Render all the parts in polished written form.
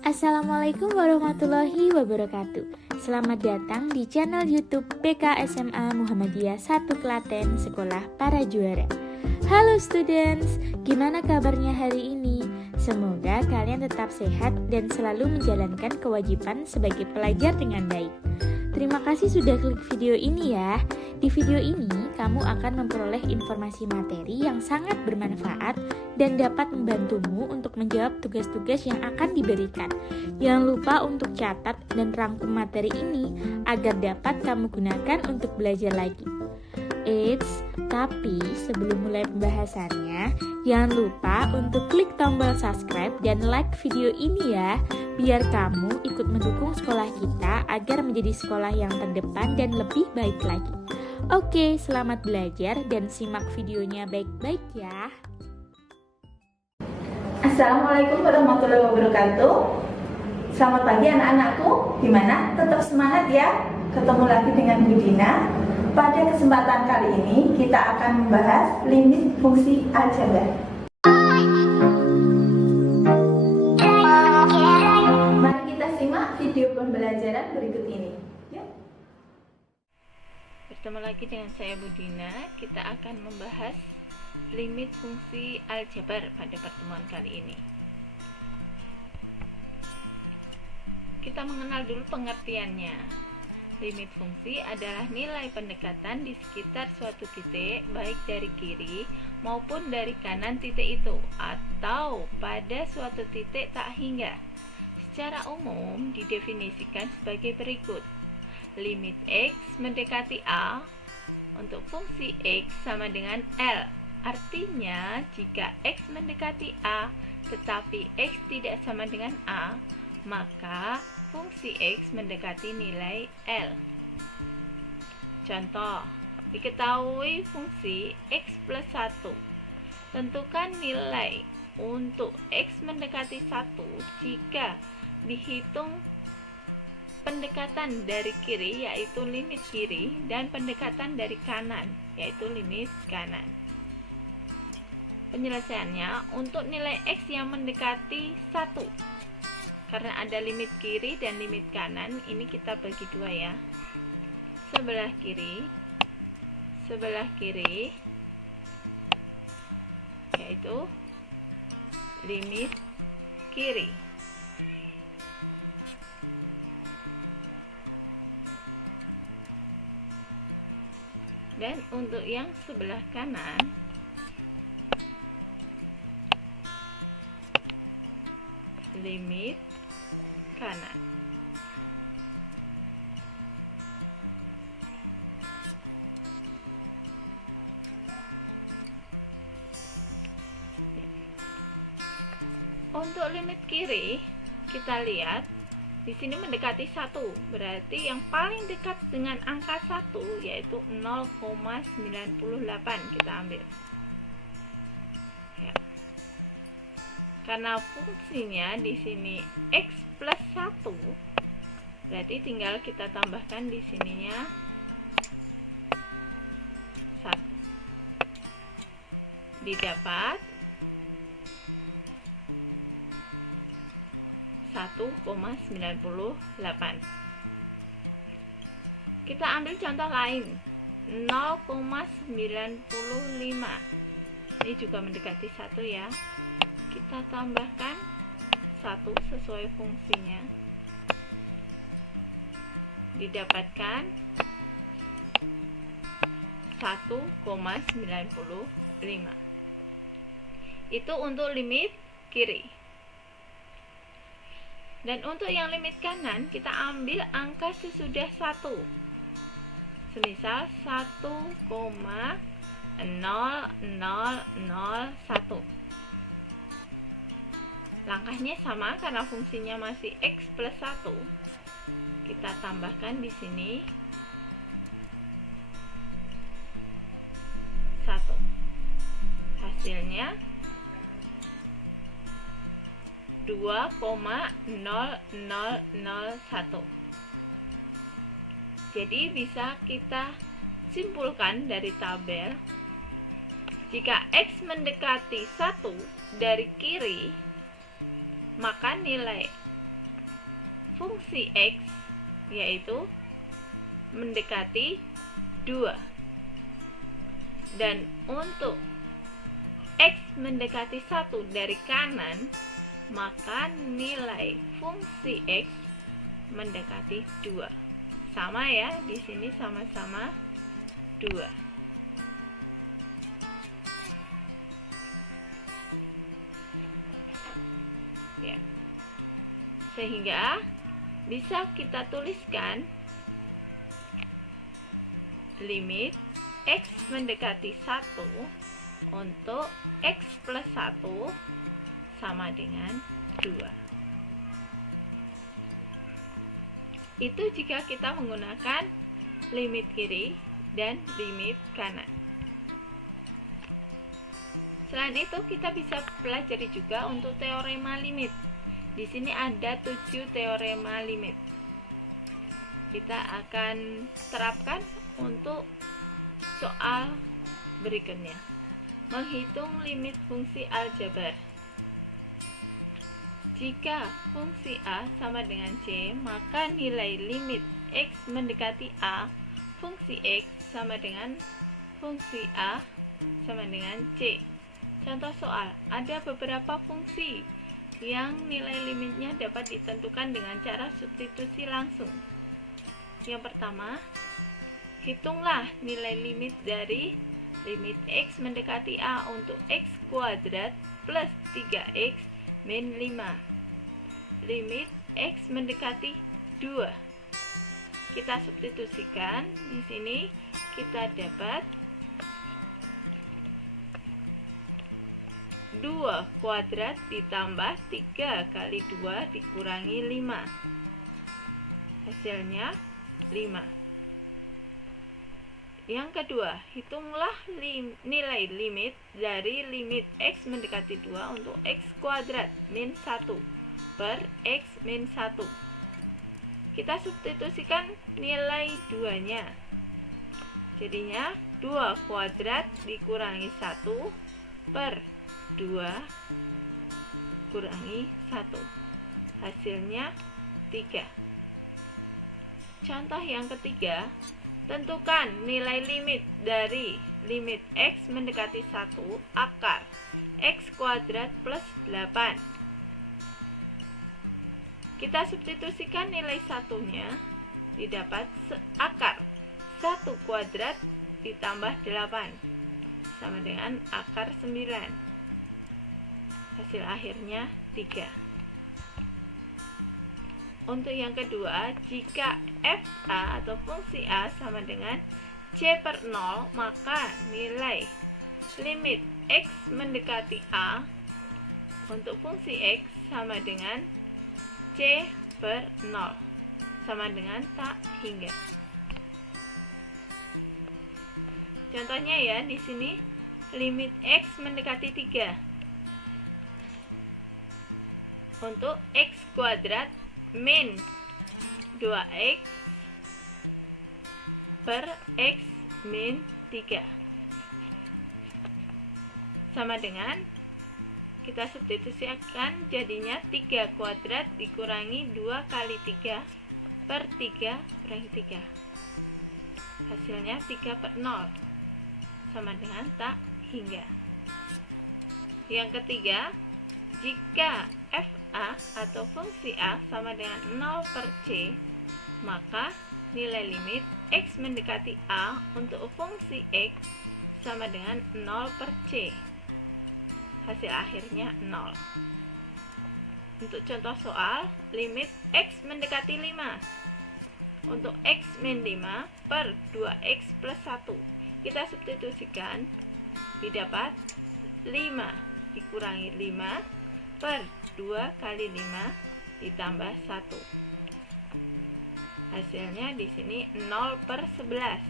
Assalamualaikum warahmatullahi wabarakatuh. Selamat datang di channel YouTube BK SMA Muhammadiyah 1 Klaten Sekolah Para Juara. Halo students, gimana kabarnya hari ini? Semoga kalian tetap sehat dan selalu menjalankan kewajiban sebagai pelajar dengan baik. Terima kasih sudah klik video ini ya. Di video ini, kamu akan memperoleh informasi materi yang sangat bermanfaat dan dapat membantumu untuk menjawab tugas-tugas yang akan diberikan. Jangan lupa untuk catat dan rangkum materi ini agar dapat kamu gunakan untuk belajar lagi. Eits, tapi sebelum mulai pembahasannya, jangan lupa untuk klik tombol subscribe dan like video ini ya, biar kamu ikut mendukung sekolah kita agar menjadi sekolah yang terdepan dan lebih baik lagi. Oke, selamat belajar dan simak videonya baik-baik ya. Assalamualaikum warahmatullahi wabarakatuh. Selamat pagi anak-anakku. Gimana? Tetap semangat ya. Ketemu lagi dengan Bu Dina. Pada kesempatan kali ini kita akan membahas limit fungsi aljabar. Mari kita simak video pembelajaran berikut ini. Bertemu lagi dengan saya Bu Dina. Kita akan membahas limit fungsi aljabar pada pertemuan kali ini. Kita mengenal dulu pengertiannya. Limit fungsi adalah nilai pendekatan di sekitar suatu titik, baik dari kiri maupun dari kanan titik itu, atau pada suatu titik tak hingga. Secara umum didefinisikan sebagai berikut. Limit X mendekati A untuk fungsi X sama dengan L. Artinya, jika X mendekati A tetapi X tidak sama dengan A, maka fungsi X mendekati nilai L. Contoh, diketahui fungsi X plus 1. Tentukan nilai untuk X mendekati 1 jika dihitung pendekatan dari kiri yaitu limit kiri dan pendekatan dari kanan yaitu limit kanan. Penyelesaiannya untuk nilai X yang mendekati 1. Karena ada limit kiri dan limit kanan, ini kita bagi dua ya. Sebelah kiri yaitu limit kiri. Dan untuk yang sebelah kanan limit kanan. Untuk limit kiri kita lihat di sini mendekati 1, berarti yang paling dekat dengan angka 1 yaitu 0,98 kita ambil. Ya. Karena fungsinya di sini X plus 1, berarti tinggal kita tambahkan di sininya 1. Didapat 1,98. Kita ambil contoh lain, 0,95. Ini juga mendekati 1 ya. Kita tambahkan 1 sesuai fungsinya. Didapatkan 1,95. Itu untuk limit kiri. Dan untuk yang limit kanan kita ambil angka sesudah 1. Semisal 1,0001. Langkahnya sama karena fungsinya masih X plus 1. Kita tambahkan di sini 1. Hasilnya 2,0001. Jadi bisa kita simpulkan dari tabel, jika X mendekati 1 dari kiri, maka nilai fungsi X, yaitu mendekati 2. Dan untuk X mendekati 1 dari kanan, maka nilai fungsi X mendekati 2. Sama ya, di sini sama-sama 2. Ya. Sehingga bisa kita tuliskan limit X mendekati 1 untuk X plus 1 sama dengan 2. Itu jika kita menggunakan limit kiri dan limit kanan. Selain itu, kita bisa pelajari juga untuk teorema limit. Di sini ada 7 teorema limit. Kita akan terapkan untuk soal berikutnya. Menghitung limit fungsi aljabar. Jika fungsi A sama dengan C, maka nilai limit X mendekati A fungsi X sama dengan fungsi A sama dengan C. Contoh soal, ada beberapa fungsi yang nilai limitnya dapat ditentukan dengan cara substitusi langsung. Yang pertama, hitunglah nilai limit dari limit X mendekati A untuk X kuadrat plus 3X min 5. Limit X mendekati 2. Kita substitusikan. Di sini kita dapat 2 kuadrat ditambah 3 kali 2 dikurangi 5. Hasilnya 5. Yang kedua, hitunglah nilai limit dari limit X mendekati 2 untuk X kuadrat min 1 per X min 1. Kita substitusikan nilai 2-nya. Jadinya 2 kuadrat dikurangi 1 per 2 kurangi 1. Hasilnya 3. Contoh yang ketiga, tentukan nilai limit dari limit X mendekati 1 akar X kuadrat plus 8. Kita substitusikan nilai satunya, didapat akar 1 kuadrat ditambah 8 sama dengan akar 9. Hasil akhirnya 3. Untuk yang kedua, jika FA atau fungsi A sama dengan C per 0, maka nilai limit X mendekati A untuk fungsi X sama dengan C per 0 sama dengan tak hingga. Contohnya ya, di sini limit X mendekati 3 untuk X kuadrat min 2X per X min 3 sama dengan, kita substitusikan jadinya 3 kuadrat dikurangi 2 kali 3 per 3 kurangi 3. Hasilnya 3 per 0 sama dengan tak hingga. Yang ketiga, jika FA atau fungsi A sama dengan 0 per C, maka nilai limit X mendekati A untuk fungsi X sama dengan 0 per C. Hasil akhirnya 0. Untuk contoh soal, limit X mendekati 5 untuk X min 5 per 2X plus 1. Kita substitusikan, didapat 5 dikurangi 5 per 2 kali 5 ditambah 1. Hasilnya di sini 0 per 11.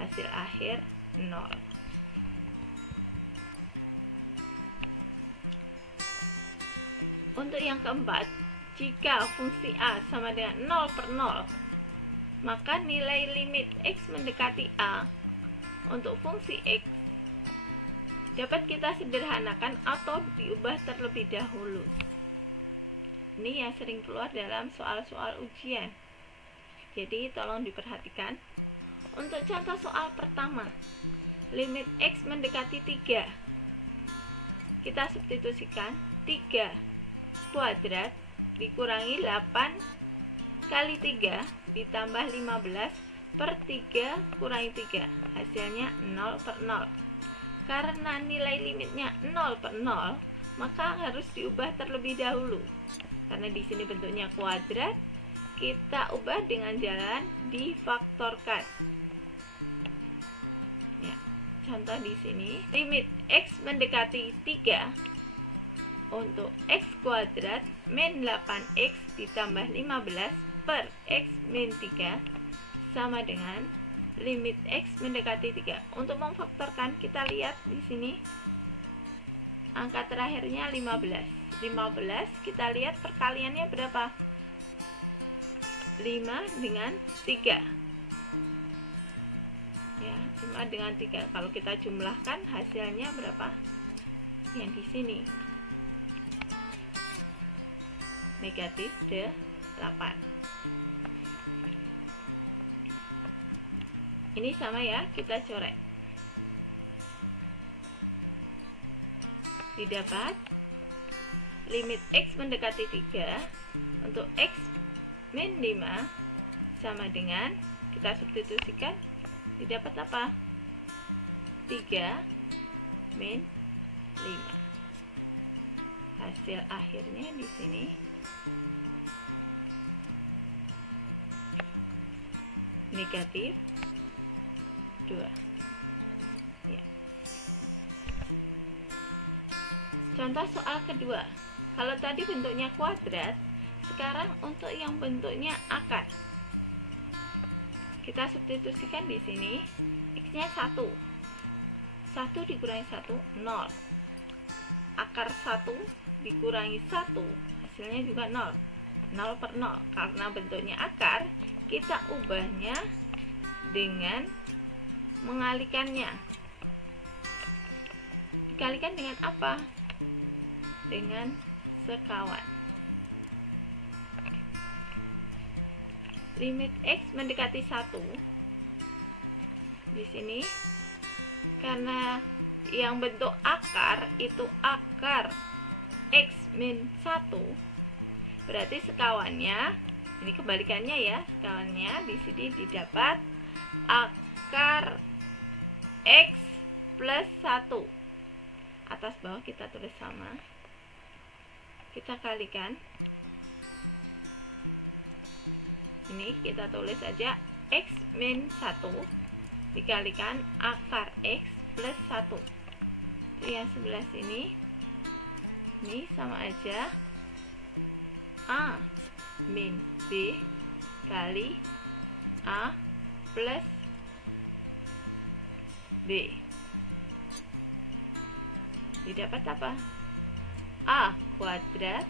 Hasil akhir 0. Untuk yang keempat, jika fungsi A sama dengan 0 per 0, maka nilai limit X mendekati A untuk fungsi X dapat kita sederhanakan atau diubah terlebih dahulu. Ini yang sering keluar dalam soal-soal ujian. Jadi tolong diperhatikan. Untuk contoh soal pertama, limit X mendekati 3. Kita substitusikan 3 kuadrat dikurangi 8 kali 3 ditambah 15 per 3 kurangi 3. Hasilnya 0/0. Karena nilai limitnya 0/0, maka harus diubah terlebih dahulu. Karena di sini bentuknya kuadrat, kita ubah dengan jalan difaktorkan. Ya, contoh di sini, limit X mendekati 3 untuk X kuadrat min 8X ditambah 15 per X min 3 sama dengan limit X mendekati 3. Untuk memfaktorkan, kita lihat di sini angka terakhirnya 15. 15 kita lihat perkaliannya berapa? 5 dengan 3. Ya, 5 dengan 3. Kalau kita jumlahkan hasilnya berapa? Yang di sini. Negatif 8. Ini sama ya, kita coret. Didapat limit X mendekati 3 untuk X min 5 sama dengan, kita substitusikan, didapat apa? 3 min 5. Hasil akhirnya di sini negatif 2. Ya. Contoh soal kedua. Kalau tadi bentuknya kuadrat, sekarang untuk yang bentuknya akar. Kita substitusikan di sini, X-nya 1. 1 dikurangi 1, 0. Akar 1 dikurangi 1, hasilnya juga 0. 0/0. Karena bentuknya akar, kita ubahnya dengan mengalikannya. Dikalikan dengan apa? Dengan sekawan. Limit X mendekati 1. Di sini karena yang bentuk akar itu akar X min 1, berarti sekawannya, ini kebalikannya ya, sekawannya di sini didapat akar X plus 1. Atas bawah kita tulis sama. Kita kalikan. Ini kita tulis aja X min 1 dikalikan akar X plus 1. Itu yang sebelah sini. Ini sama aja A min B kali A plus B. Didapat apa? A kuadrat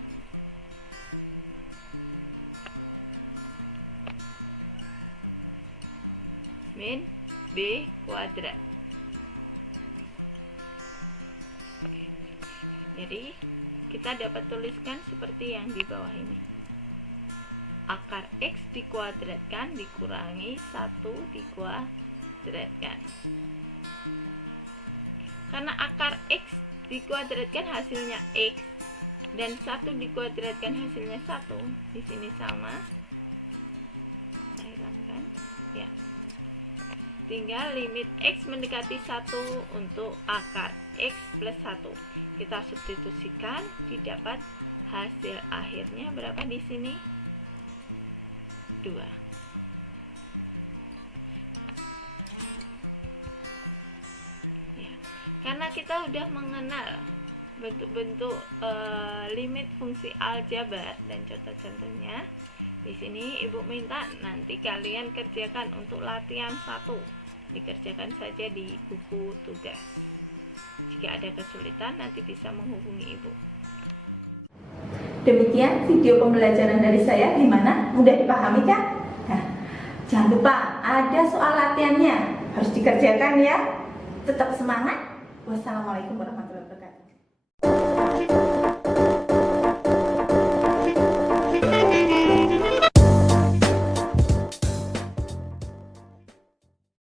min B kuadrat. Jadi kita dapat tuliskan seperti yang di bawah ini. Akar X dikuadratkan dikurangi 1 dikuadratkan. Karena akar X dikuadratkan hasilnya X dan 1 dikuadratkan hasilnya 1, di sini sama. Saya hilangkan. Ya. Tinggal limit X mendekati 1 untuk akar X plus 1. Kita substitusikan, didapat hasil akhirnya berapa di sini? 2. Ya. Karena kita udah mengenal bentuk-bentuk limit fungsi aljabar dan contoh-contohnya, di sini Ibu minta nanti kalian kerjakan untuk latihan 1. Dikerjakan saja di buku tugas. Jika ada kesulitan nanti bisa menghubungi Ibu. Demikian video pembelajaran dari saya, gimana? Mudah dipahami kan? Nah, jangan lupa ada soal latihannya, harus dikerjakan ya. Tetap semangat. Wassalamualaikum warahmatullahi wabarakatuh.